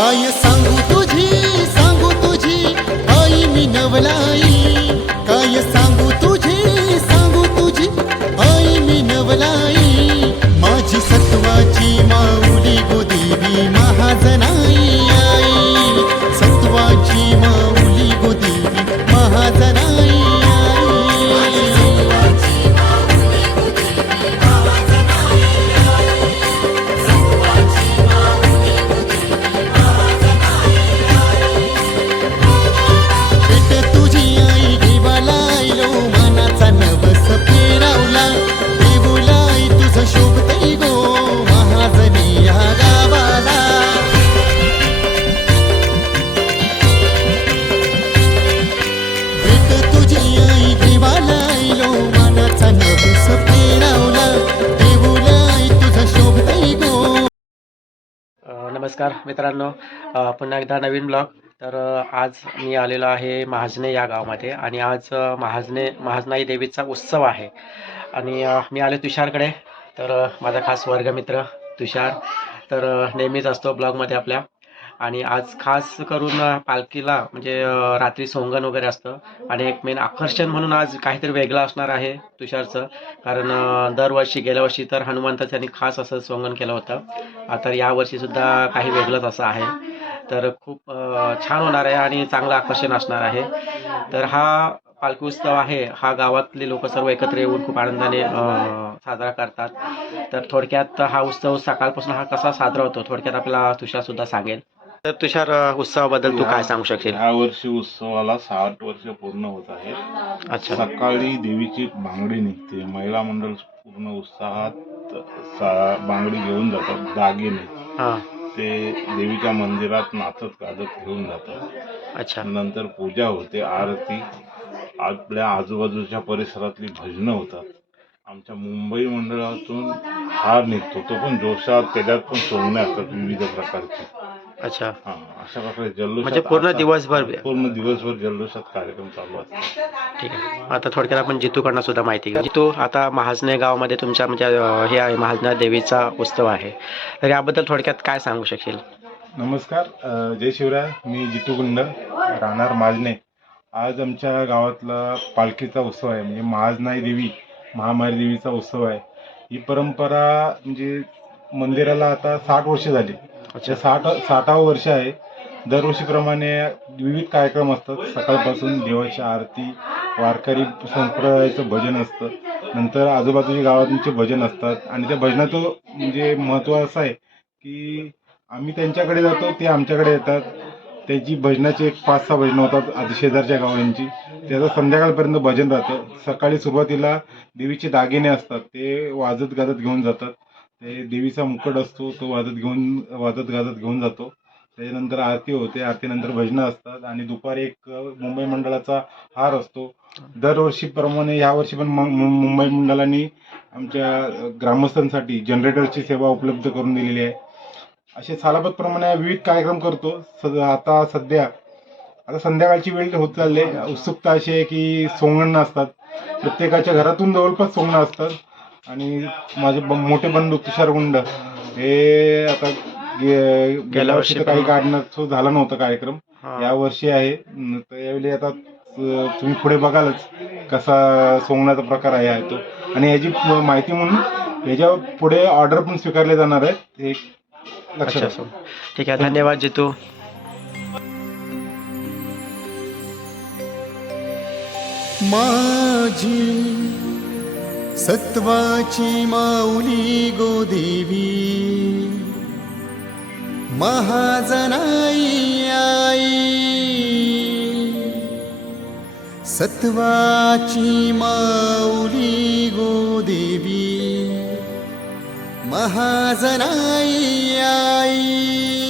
काय सांगू तुझी? नमस्कार मित्रांनो पुन्हा एकदा नवीन ब्लॉग. तर आज मी आलेलो आहे महाजने या गावामध्ये आणि आज महाजने महाजनाई देवीचा उत्सव आहे. आणि मी आले तुषारकडे. तर माझा खास वर्गमित्र तुषार. तर नेहमीच असतो ब्लॉगमध्ये आपल्या. आणि आज खास करून पालखीला म्हणजे रात्री सोंगण वगैरे असतं. आणि एक मेन आकर्षण म्हणून आज काहीतरी वेगळं असणार आहे तुषारचं. कारण दरवर्षी गेल्या वर्षी तर हनुमंताचं आणि खास असं सोंगण केलं होतं. तर यावर्षीसुद्धा काही वेगळंच असं आहे. तर खूप छान होणार आहे आणि चांगलं आकर्षण असणार आहे. तर हा पालखी उत्सव आहे. हा गावातले लोक सर्व एकत्र येऊन खूप आनंदाने साजरा करतात. तर थोडक्यात हा उत्सव सकाळपासून हा कसा साजरा होतो? थोडक्यात आपला तुषार सुद्धा सांगेल. तर तुषार उत्सवाबद्दल तू काय सांगू शकशील? ह्या वर्षी उत्सवाला साठ वर्ष पूर्ण होत आहे अच्छा. सकाळी देवीची बांगडी निघते. महिला मंडळ पूर्ण उत्साहात सा- बांगडी घेऊन जातात. दागिने. हां. ते देवीच्या मंदिरात नाचत गाजत घेऊन जातात. अच्छा. नंतर पूजा होते आरती. आपल्या आजूबाजूच्या परिसरातली भजनं होतात. आमच्या मुंबई मंडळातून हार निघतो. तो पण जोशात त्याच्यात पण सोंगणे असतात विविध प्रकारचे. अच्छा. हा अशा प्रकारे जल्लोष म्हणजे पूर्ण दिवसभर पूर्ण दिवसभर जल्लोषात कार्यक्रम चालू असतात ठीक आहे. आता थोडक्यात आपण जितूकडनं सुद्धा माहिती घेऊ. जितू आता महाजने गावामध्ये तुमच्या म्हणजे अ, हे आहे महाजना देवीचा उत्सव आहे. तर याबद्दल थोडक्यात काय सांगू शकशील नमस्कार अ, जय शिवराय. मी जितू गुंड राहणार माजने आज आमच्या गावातला पालखीचा उत्सव आहे. म्हणजे महाजनाई देवी महामारी देवीचा उत्सव आहे. ही परंपरा म्हणजे मंदिराला आता साठ वर्ष झाली. अच्छा साठ साठावं वर्ष आहे दरवर्षीप्रमाणे विविध कार्यक्रम असतात. सकाळपासून देवाची आरती वारकरी संप्रदायाचं भजन असतं. नंतर आजूबाजूच्या गावांचे भजन असतात. आणि त्या भजनाचं म्हणजे महत्त्व असं आहे की आम्ही त्यांच्याकडे जातो ते आमच्याकडे येतात. त्याची भजनाची एक पाच सहा भजनं होतात आधी शेजारच्या गावांची. त्याचं संध्याकाळपर्यंत भजन राहतं. सकाळी सुरुवातीला देवीचे दागिने असतात ते वाजत गाजत घेऊन जातात. ते देवीचा मुकट असतो तो वाजत घेऊन वाजत गाजत घेऊन जातो. त्याच्यानंतर आरती होते आरतीनंतर भजनं असतात आणि दुपारी एक मुंबई मंडळाचा हार असतो. दरवर्षीप्रमाणे यावर्षी पण मुंबई मंडळाने आमच्या ग्रामस्थांसाठी जनरेटरची सेवा उपलब्ध करून दिलेली आहे. असे सालापतप्रमाणे विविध कार्यक्रम करतो. स आता सध्या आता संध्याकाळची वेळ होत चालली आहे. उत्सुकता अशी आहे की सोंगण असतात. प्रत्येकाच्या घरातून जवळपास सोंगणं असतात. आणि माझे ब- मोठे बंधू तुषार गुंड हे आता गे- गेल्या वर्षी तर काही कारणास्तव झाला नव्हता कार्यक्रम. या वर्षी आहे. न, तर यावेळी आता अ, तुम्ही पुढे बघालच कसा सोंगण्याचा प्रकार आहे आहे तो. आणि याची प- माहिती म्हणून याच्यापुढे ऑर्डर पण स्वीकारले जाणार आहेत. हे लक्षात अच्छा असो ठीक आहे. धन्यवाद जितू. माझी सत्वाची माऊली गोदेवी महाजनाई आई. सत्वाची माऊली गोदेवी महाजनाई आई.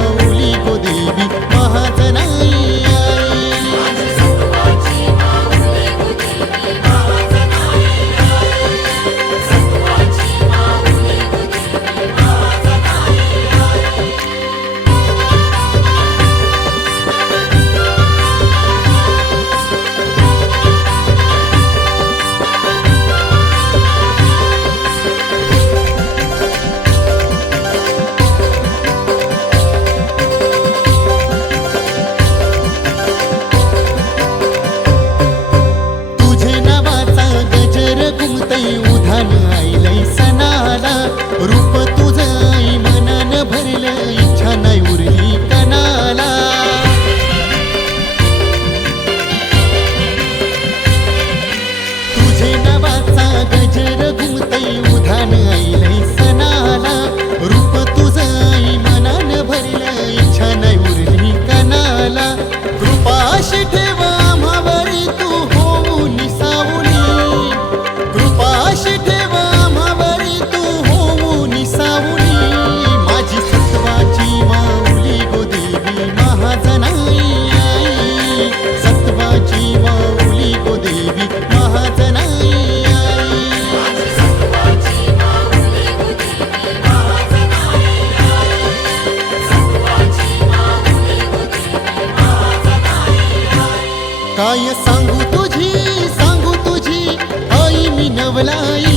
always काय सांगू तुझी सांगू तुझी आई मी नवलाई.